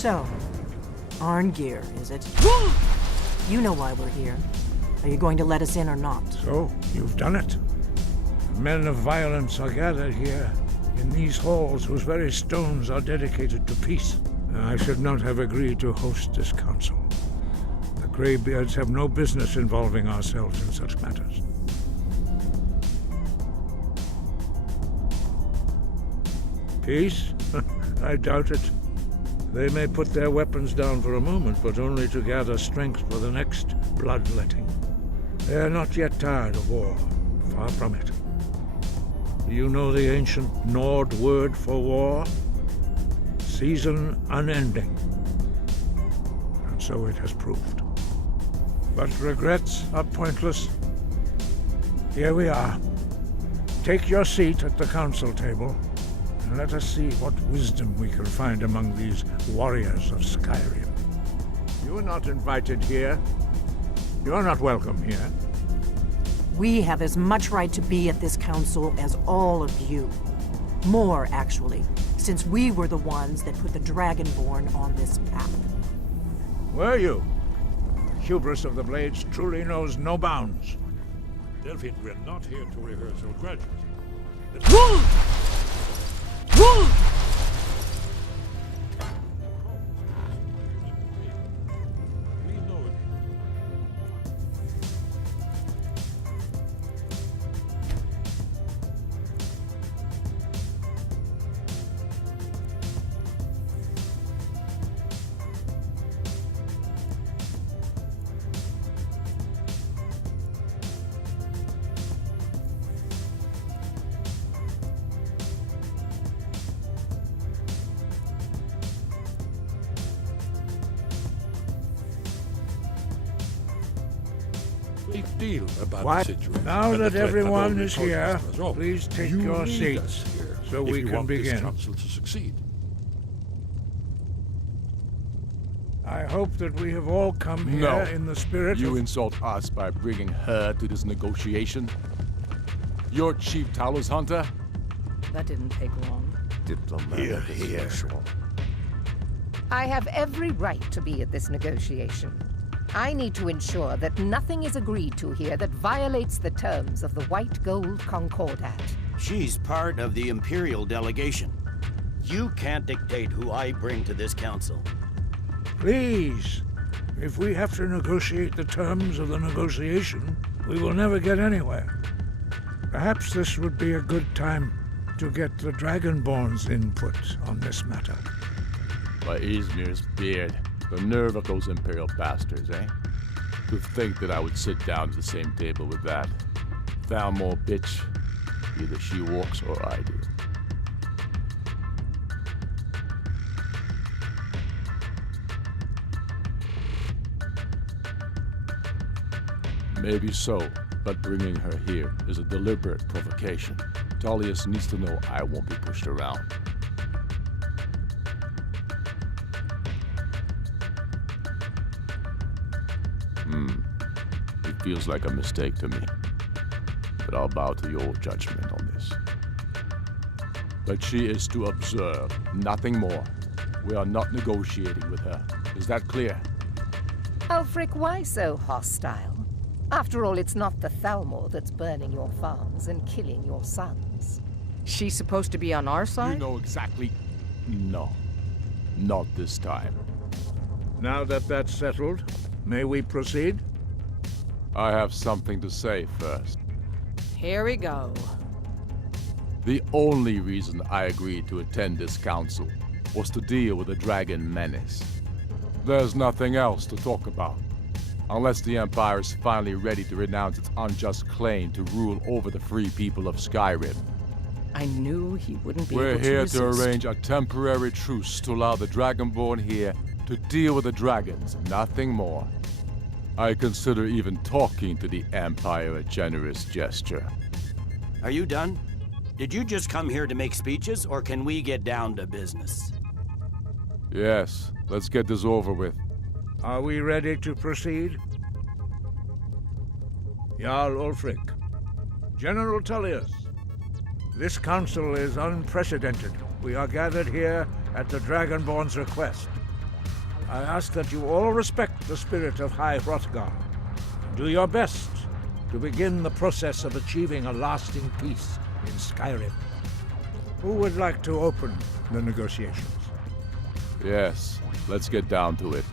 So, Arngeir, is it? You know why we're here. Are you going to let us in or not? So, you've done it. Men of violence are gathered here, in these halls whose very stones are dedicated to peace. I should not have agreed to host this council. The Greybeards have no business involving ourselves in such matters. Peace? I doubt it. They may put their weapons down for a moment, but only to gather strength for the next bloodletting. They are not yet tired of war. Far from it. Do you know the ancient Nord word for war? Season unending. And so it has proved. But regrets are pointless. Here we are. Take your seat at the council table, and let us see what wisdom we can find among these warriors of Skyrim. You are not invited here. You are not welcome here. We have as much right to be at this council as all of you. More, actually, since we were the ones that put the Dragonborn on this path. Were you? Hubris of the Blades truly knows no bounds. Delphine, we're not here to rehearse your grudges. We know it. Big deal about What? the situation. Now and that the threat everyone not is only here, causes us wrong. please take You your need seats us here so if we you can want this begin. council to succeed. I hope that we have all come here No. in the spirit You of... insult us by bringing her to this negotiation? You're Chief Talos Hunter? That didn't take long. Here, here. I have every right to be at this negotiation. I need to ensure that nothing is agreed to here that violates the terms of the White Gold Concordat. She's part of the Imperial delegation. You can't dictate who I bring to this council. Please, if we have to negotiate the terms of the negotiation, we will never get anywhere. Perhaps this would be a good time to get the Dragonborn's input on this matter. By Izmir's beard. The nerve of those Imperial bastards, eh? To think that I would sit down at the same table with that. Thalmor bitch. Either she walks or I do. Maybe so, but bringing her here is a deliberate provocation. Tullius needs to know I won't be pushed around. It feels like a mistake to me. But I'll bow to your judgment on this. But she is to observe, nothing more. We are not negotiating with her. Is that clear? Ulfric, why so hostile? After all, it's not the Thalmor that's burning your farms and killing your sons. She's supposed to be on our You side? know exactly... No. Not this time. Now that that's settled, may we proceed? I have something to say first. Here we go. The only reason I agreed to attend this council was to deal with the dragon menace. There's nothing else to talk about. Unless the Empire is finally ready to renounce its unjust claim to rule over the free people of Skyrim. I knew he wouldn't be We're able to here resist. to arrange a temporary truce to allow the Dragonborn here to deal with the dragons, nothing more. I consider even talking to the Empire a generous gesture. Are you done? Did you just come here to make speeches, or can we get down to business? Yes, let's get this over with. Are we ready to proceed? Jarl Ulfric, General Tullius, this council is unprecedented. We are gathered here at the Dragonborn's request. I ask that you all respect the spirit of High Hrothgar. Do your best to begin the process of achieving a lasting peace in Skyrim. Who would like to open the negotiations? Yes, let's get down to it.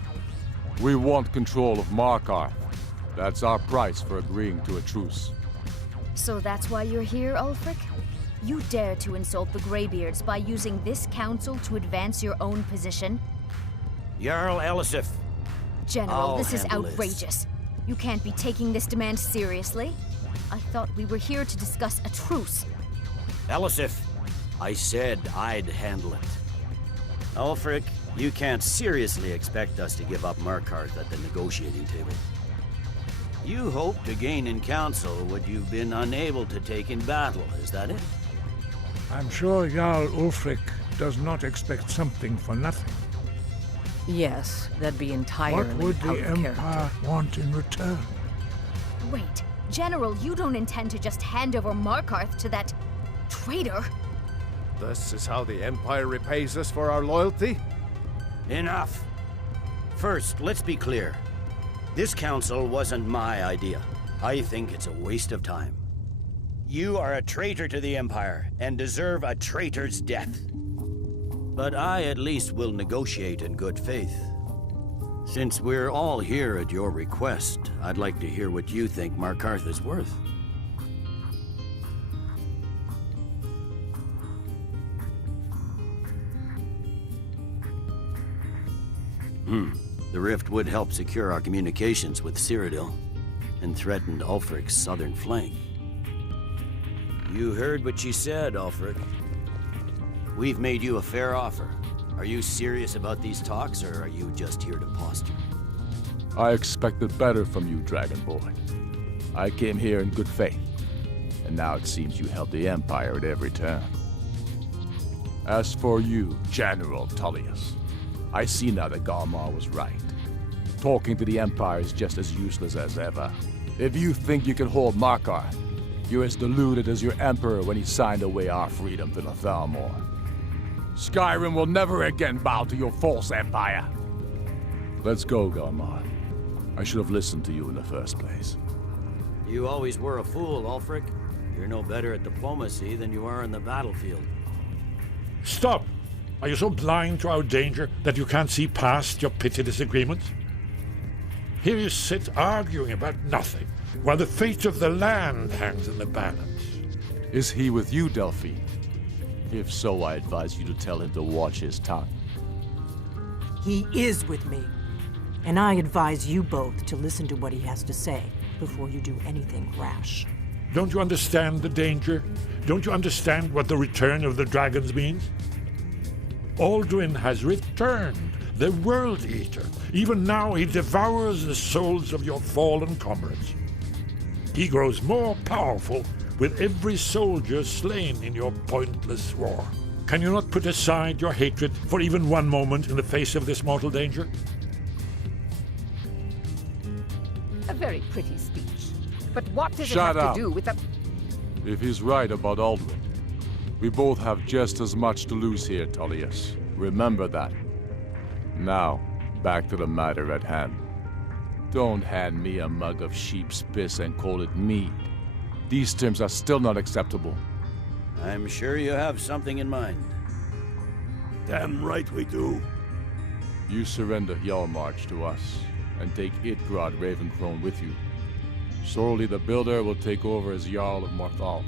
We want control of Markarth. That's our price for agreeing to a truce. So that's why you're here, Ulfric? You dare to insult the Greybeards by using this council to advance your own position? Jarl Elisif. General, I'll this is handle this. outrageous. You can't be taking this demand seriously. I thought we were here to discuss a truce. Elisif, I said I'd handle it. Ulfric, you can't seriously expect us to give up Markarth at the negotiating table. You hope to gain in council what you've been unable to take in battle, is that it? I'm sure Jarl Ulfric does not expect something for nothing. Yes, that'd be entirely What would out the of Empire character. want in return? Wait, General, you don't intend to just hand over Markarth to that traitor? This is how the Empire repays us for our loyalty? Enough. First, let's be clear. This council wasn't my idea. I think it's a waste of time. You are a traitor to the Empire and deserve a traitor's death. But I at least will negotiate in good faith. Since we're all here at your request, I'd like to hear what you think Markarth is worth. The rift would help secure our communications with Cyrodiil and threatened Ulfric's southern flank. You heard what she said, Ulfric. We've made you a fair offer. Are you serious about these talks, or are you just here to posture? I expected better from you, Dragonborn. I came here in good faith, and now it seems you help the Empire at every turn. As for you, General Tullius, I see now that Galmar was right. Talking to the Empire is just as useless as ever. If you think you can hold Markarth, you're as deluded as your Emperor when he signed away our freedom to the Thalmor. Skyrim will never again bow to your false empire. Let's go, Galmar. I should have listened to you in the first place. You always were a fool, Ulfric. You're no better at diplomacy than you are in the battlefield. Stop! Are you so blind to our danger that you can't see past your petty disagreements? Here you sit arguing about nothing, while the fate of the land hangs in the balance. Is he with you, Delphine? If so, I advise you to tell him to watch his tongue. He is with me. And I advise you both to listen to what he has to say before you do anything rash. Don't you understand the danger? Don't you understand what the return of the dragons means? Alduin has returned, the World Eater. Even now he devours the souls of your fallen comrades. He grows more powerful with every soldier slain in your pointless war. Can you not put aside your hatred for even one moment in the face of this mortal danger? A very pretty speech. But what does Shut it have up. to do with the... If he's right about Alduin, we both have just as much to lose here, Tullius. Remember that. Now, back to the matter at hand. Don't hand me a mug of sheep's piss and call it mead. These terms are still not acceptable. I'm sure you have something in mind. Damn right we do. You surrender Hjalmarch to us, and take Idgrod Ravencrone with you. Sorli the Builder will take over as Jarl of Morthal.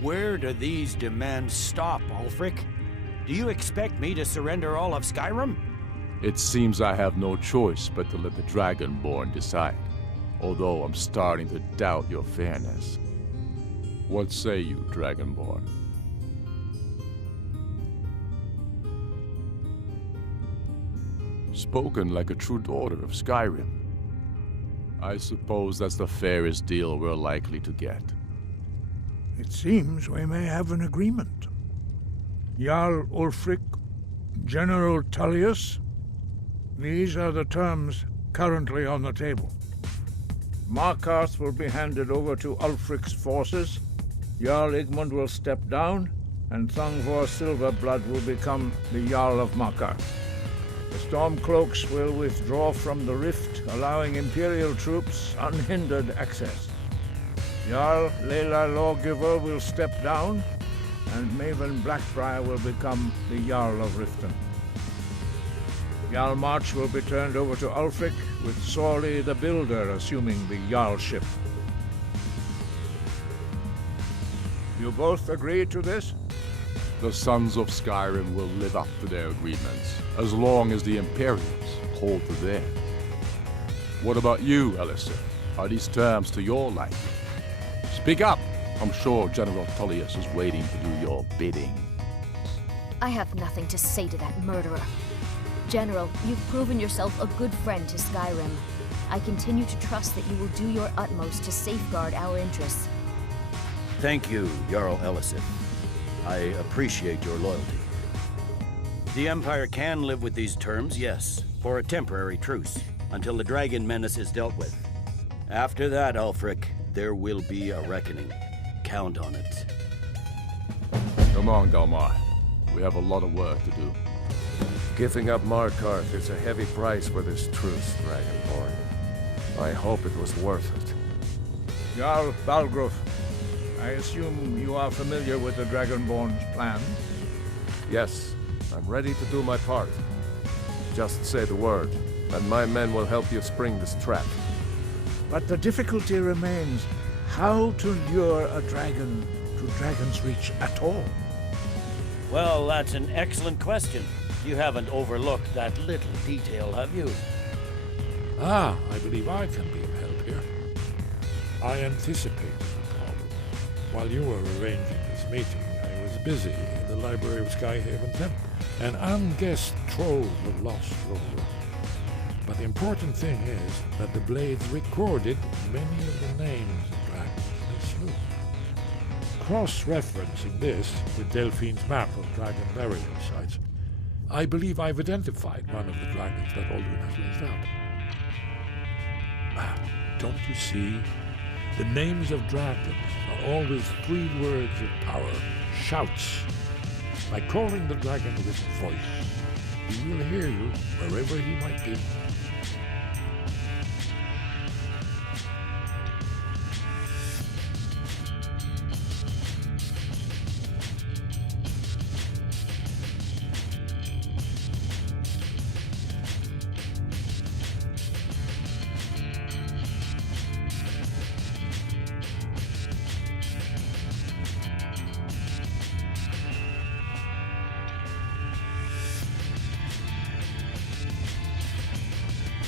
Where do these demands stop, Ulfric? Do you expect me to surrender all of Skyrim? It seems I have no choice but to let the Dragonborn decide, although I'm starting to doubt your fairness. What say you, Dragonborn? Spoken like a true daughter of Skyrim. I suppose that's the fairest deal we're likely to get. It seems we may have an agreement. Jarl Ulfric, General Tullius, these are the terms currently on the table. Markarth will be handed over to Ulfric's forces, Jarl Igmund will step down, and Thungvor Silverblood will become the Jarl of Markarth. The Stormcloaks will withdraw from the rift, allowing Imperial troops unhindered access. Jarl Layla Lawgiver will step down, and Maven Blackbriar will become the Jarl of Riften. Jarl March will be turned over to Ulfric, with Sorley the Builder assuming the Jarlship. You both agree to this? The Sons of Skyrim will live up to their agreements, as long as the Imperials hold to theirs. What about you, Elisir? Are these terms to your liking? Speak up! I'm sure General Tullius is waiting to do your bidding. I have nothing to say to that murderer. General, you've proven yourself a good friend to Skyrim. I continue to trust that you will do your utmost to safeguard our interests. Thank you, Jarl Elisir. I appreciate your loyalty. The Empire can live with these terms, yes, for a temporary truce, until the dragon menace is dealt with. After that, Ulfric, there will be a reckoning. Count on it. Come on, Dalmar. We have a lot of work to do. Giving up Markarth is a heavy price for this truce, Dragonborn. I hope it was worth it. Jarl Balgruf, I assume you are familiar with the Dragonborn's plan? Yes, I'm ready to do my part. Just say the word, and my men will help you spring this trap. But the difficulty remains how to lure a dragon to Dragon's Reach at all. Well, that's an excellent question. You haven't overlooked that little detail, have you? Ah, I believe I can be of help here. I anticipated the problem. While you were arranging this meeting, I was busy in the library of Skyhaven Temple, an unguessed trove of lost lore. But the important thing is that the blades recorded many of the names of dragons they slew. Cross-referencing this with Delphine's map of dragon burial sites, I believe I've identified one of the dragons that Alduin has raised out. Ah, don't you see? The names of dragons are always 3 words of power, shouts. By calling the dragon with his voice, he will hear you wherever he might be.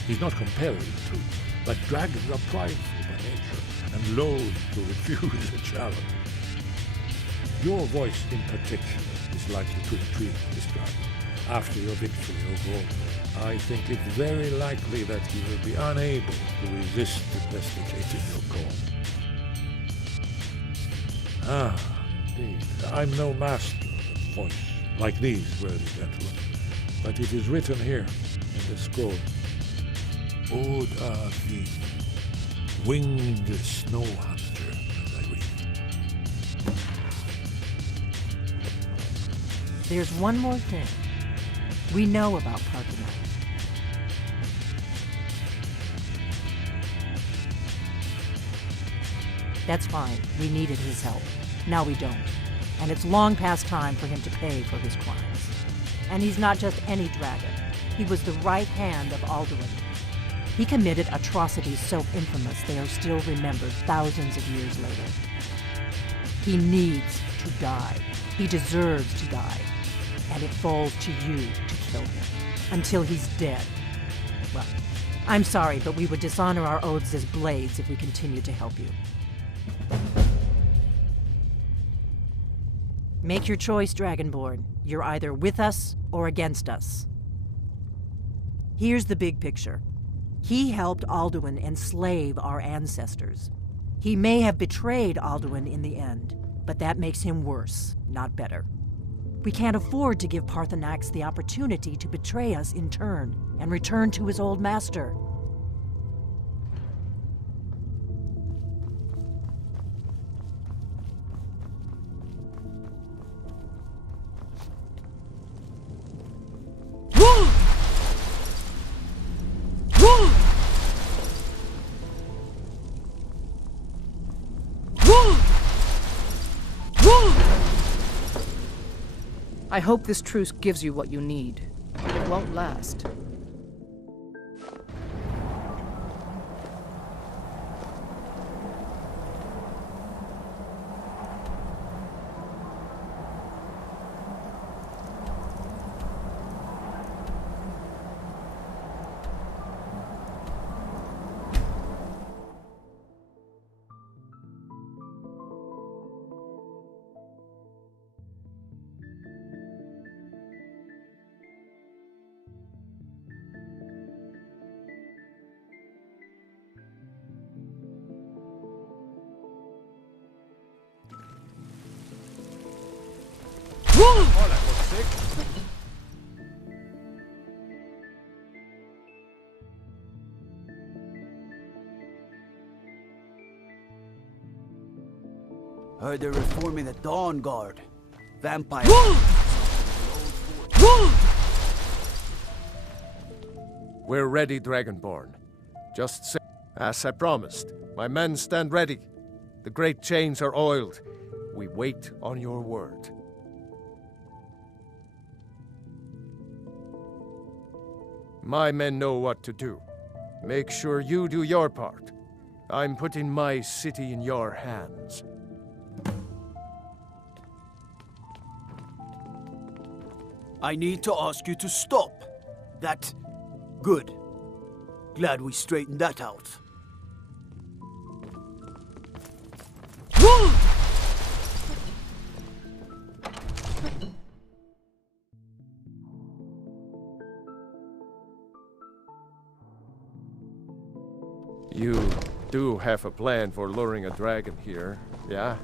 He's not compelled to, but dragons are prideful by nature and loath to refuse a challenge. Your voice in particular is likely to intrigue this dragon. After your victory over Alduin, I think it's very likely that he will be unable to resist investigating your call. Ah, indeed. I'm no master of voice, like these worthy gentlemen, but it is written here in the scroll. Ode Thee, winged snow hunter, as I read it. There's one more thing. We know about Parthenon. That's fine. We needed his help. Now we don't. And it's long past time for him to pay for his crimes. And he's not just any dragon. He was the right hand of Alduin. He committed atrocities so infamous they are still remembered thousands of years later. He needs to die. He deserves to die. And it falls to you to kill him. Until he's dead. Well, I'm sorry, but we would dishonor our oaths as blades if we continue to help you. Make your choice, Dragonborn. You're either with us or against us. Here's the big picture. He helped Alduin enslave our ancestors. He may have betrayed Alduin in the end, but that makes him worse, not better. We can't afford to give Parthenax the opportunity to betray us in turn and return to his old master. I hope this truce gives you what you need. It won't last. Heard they're reforming the Dawn Guard. Vampire. We're ready, Dragonborn. Just say, as I promised, my men stand ready. The great chains are oiled. We wait on your word. My men know what to do. Make sure you do your part. I'm putting my city in your hands. I need to ask you to stop. That... good. Glad we straightened that out. You do have a plan for luring a dragon here, yeah?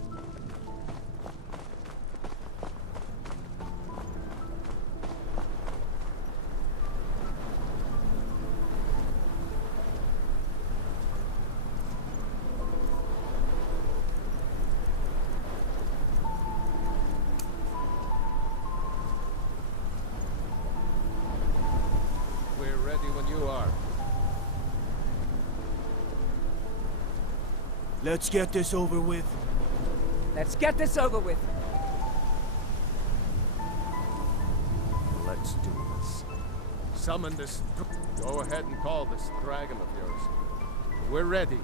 We're ready when you are. Let's get this over with. Let's get this over with. Let's do this. Summon this... Go ahead and call this dragon of yours. We're ready.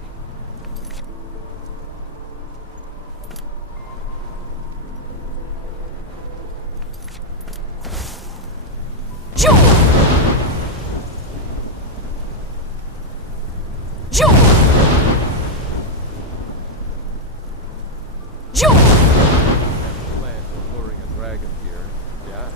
Plan for luring a dragon here, yeah?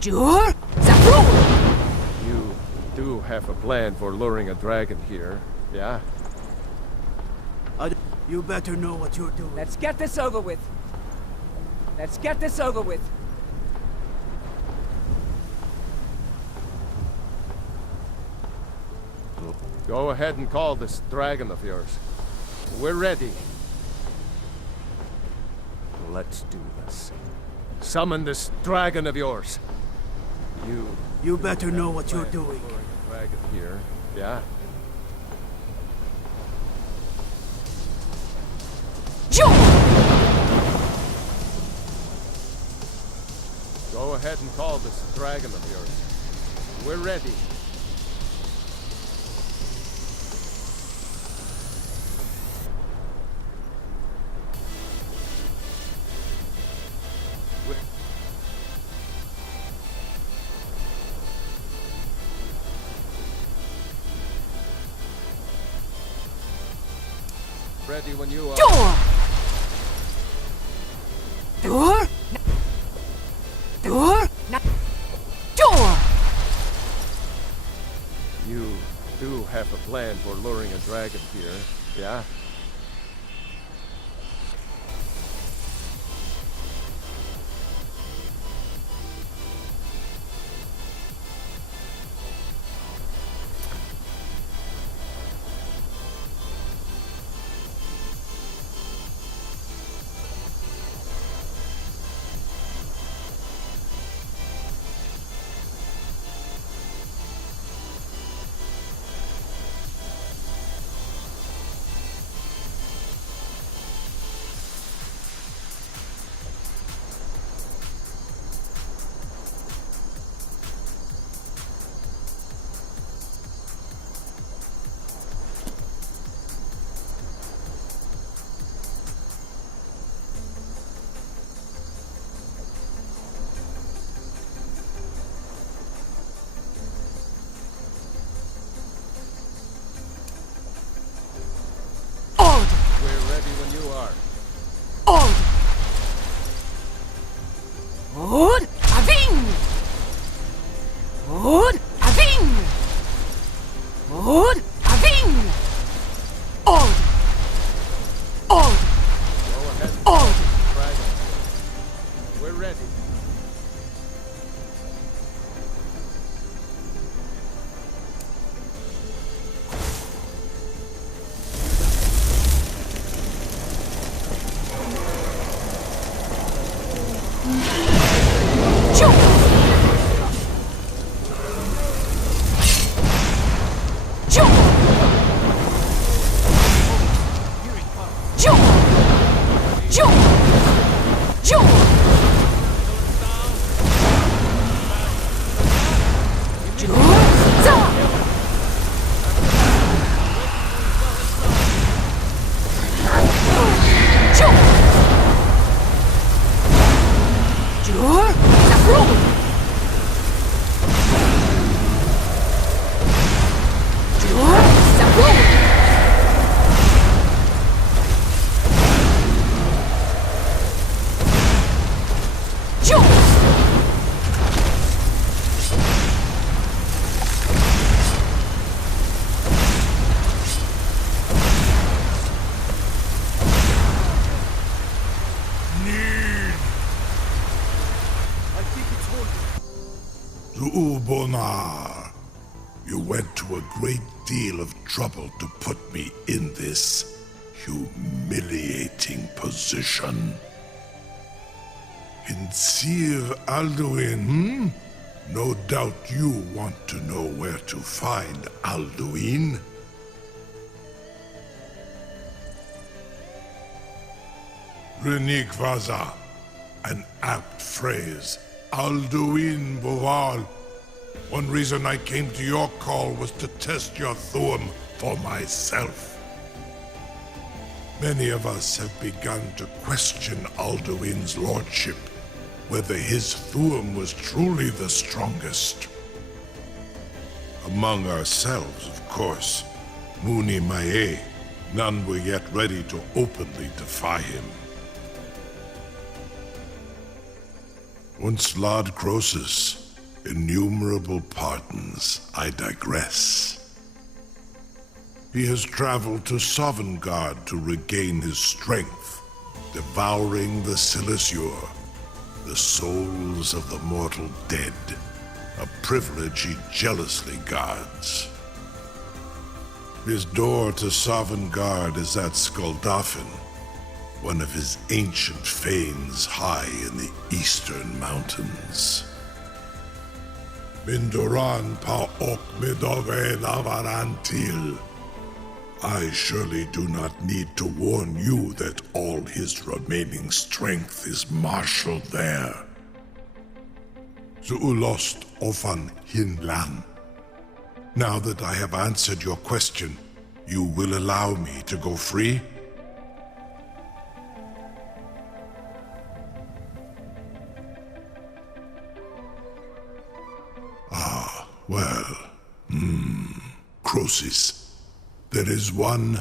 Jur? Zabrul! You do have a plan for luring a dragon here, yeah? You better know what you're doing. Let's get this over with. Let's get this over with. Go ahead and call this dragon of yours. We're ready. Let's do this. Summon this dragon of yours. You better know what you're doing. Dragon here, yeah? Go ahead and call this dragon of yours. We're ready. Ready when you are. Door! Door! Door! You do have a plan for luring a dragon here, yeah? We're ready when you are. Ord! Ord! Aving! Ord! Aving! Ord! Aving! Ord! Ord! Go ahead. Ord! Dragon. We're ready. Ubonar, you went to a great deal of trouble to put me in this humiliating position. In Sir Alduin, No doubt you want to know where to find Alduin. Renik Vaza, an apt phrase. Alduin Boval. One reason I came to your call was to test your Thuum for myself. Many of us have begun to question Alduin's lordship, whether his Thuum was truly the strongest. Among ourselves, of course, Muni Mae, none were yet ready to openly defy him. Once Lord Croesus, innumerable pardons, I digress. He has traveled to Sovngarde to regain his strength, devouring the Silesure, the souls of the mortal dead, a privilege he jealously guards. His door to Sovngarde is at Skuldafn, one of his ancient fanes high in the eastern mountains. Mindoran pa ok midove navarantil. I surely do not need to warn you that all his remaining strength is marshaled there. Zuulost ofan hinlan. Now that I have answered your question, you will allow me to go free? Ah, well, Croesus. There is one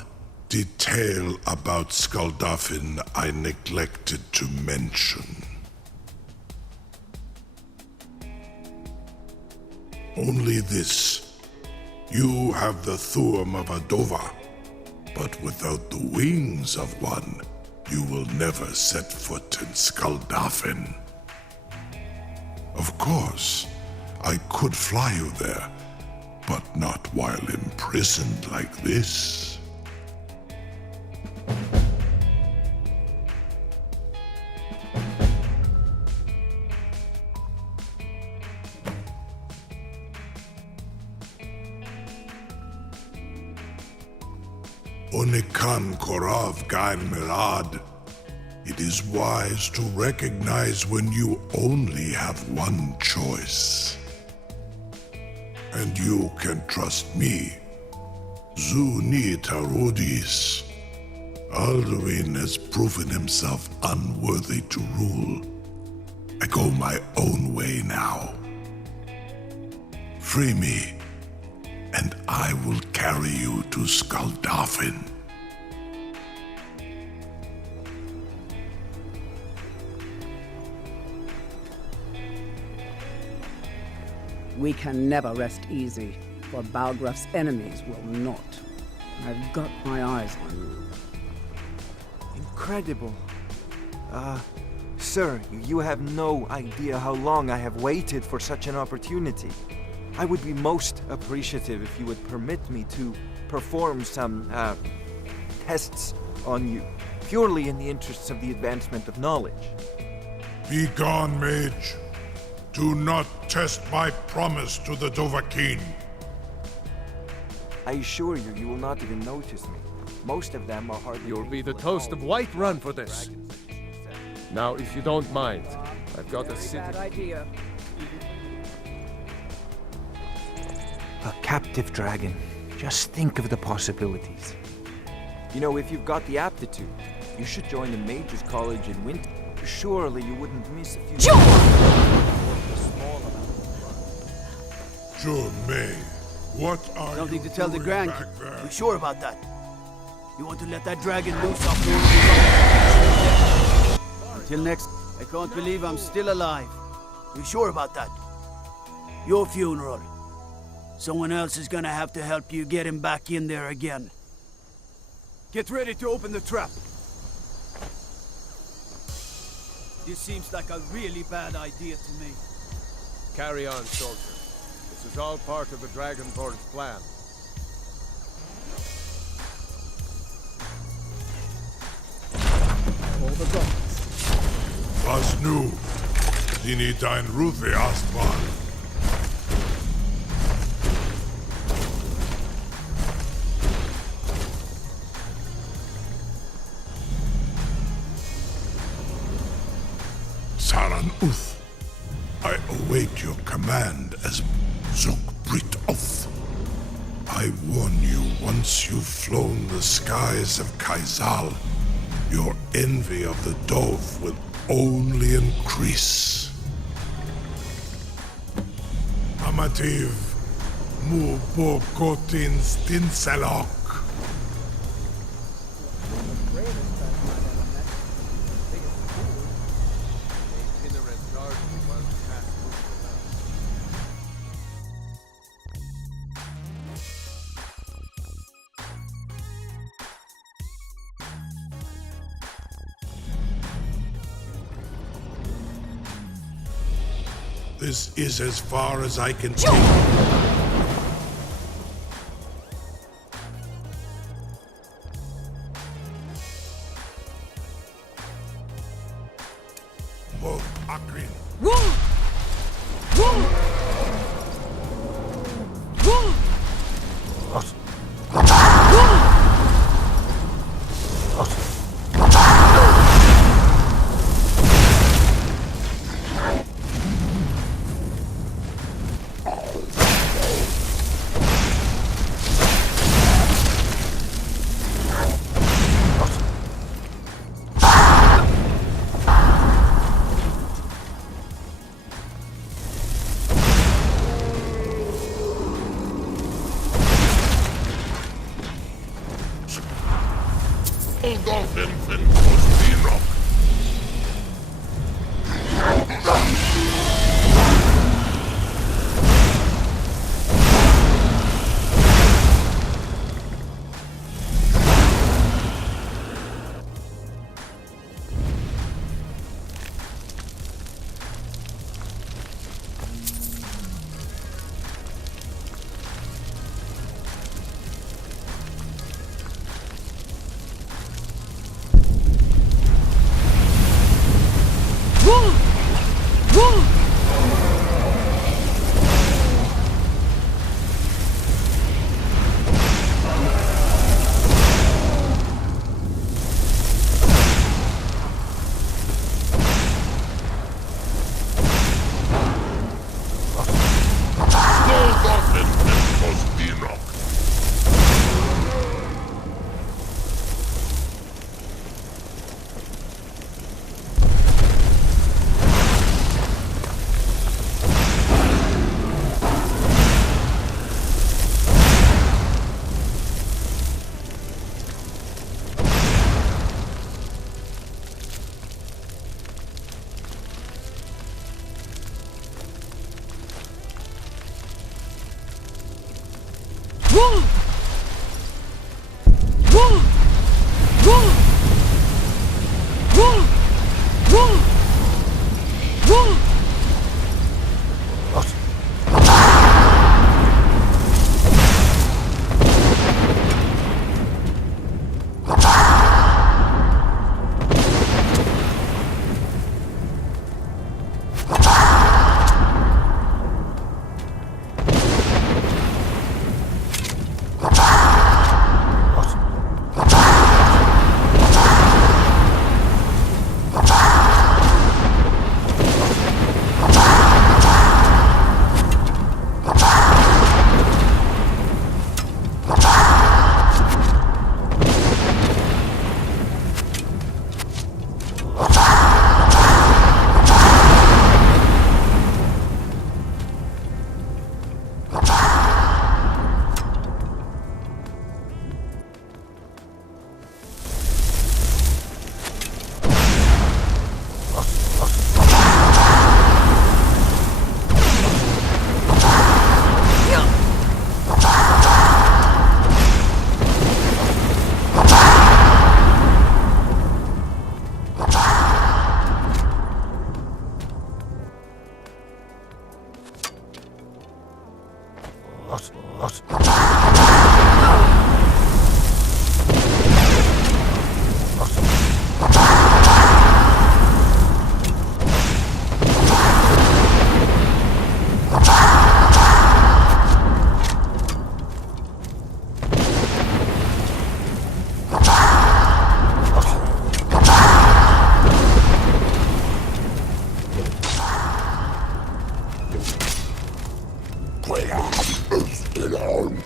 detail about Skuldafn I neglected to mention. Only this. You have the Thuum of a Dova, but without the wings of one, you will never set foot in Skuldafn. Of course, I could fly you there, but not while imprisoned like this. Onikan Korav Gain Mirad. It is wise to recognize when you only have one choice. And you can trust me. Zuni Tarudis. Alduin has proven himself unworthy to rule. I go my own way now. Free me, and I will carry you to Skuldafn. We can never rest easy, for Balgraf's enemies will not. I've got my eyes on you. Incredible. Sir, you have no idea how long I have waited for such an opportunity. I would be most appreciative if you would permit me to perform some, tests on you, purely in the interests of the advancement of knowledge. Be gone, mage. Do not test my promise to the Dovahkiin. I assure you, you will not even notice me. Most of them are hardly... You'll be the toast of Whiterun for this. Now, if you don't mind, I've got a city... Bad idea. A captive dragon. Just think of the possibilities. You know, if you've got the aptitude, you should join the Mages College in winter. Surely you wouldn't miss a few... Sure, May. What are Something you to tell the doing Grand. back there? You sure about that? You want to let that dragon loose off the... Until next... I can't believe I'm still alive. You sure about that? Your funeral. Someone else is gonna have to help you get him back in there again. Get ready to open the trap. This seems like a really bad idea to me. Carry on, soldier. This is all part of the Dragonborn's plan. All the gods. Was nu. Dini dein Ruthi Astman. Saran Uth. I await your command as Zok Brit Oth. I warn you, once you've flown the skies of Kaizal, your envy of the Dove will only increase. Amativ mu bokotin stinselok. This is as far as I can take. Akrin. Dolphin fin Rock. Player is in arms.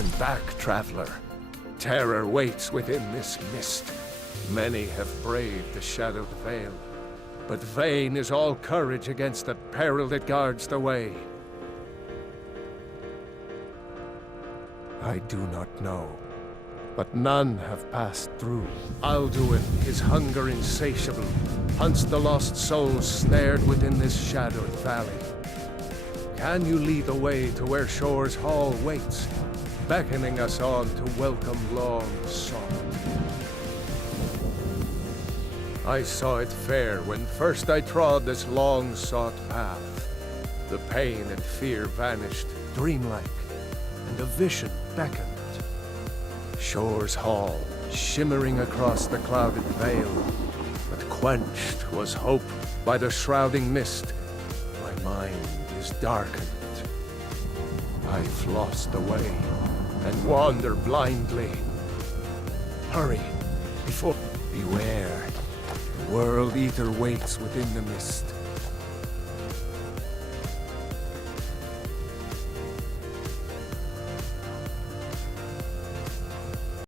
Turn back, traveler. Terror waits within this mist. Many have braved the shadowed veil, but vain is all courage against the peril that guards the way. I do not know, but none have passed through. Alduin, his hunger insatiable, hunts the lost souls snared within this shadowed valley. Can you lead the way to where Shore's Hall waits, beckoning us on to welcome long sought? I saw it fair when first I trod this long-sought path. The pain and fear vanished, dreamlike, and a vision beckoned. Shore's Hall, shimmering across the clouded veil, but quenched was hope by the shrouding mist. My mind is darkened. I've lost the way and wander blindly. Hurry, before... Beware. The World Eater waits within the mist.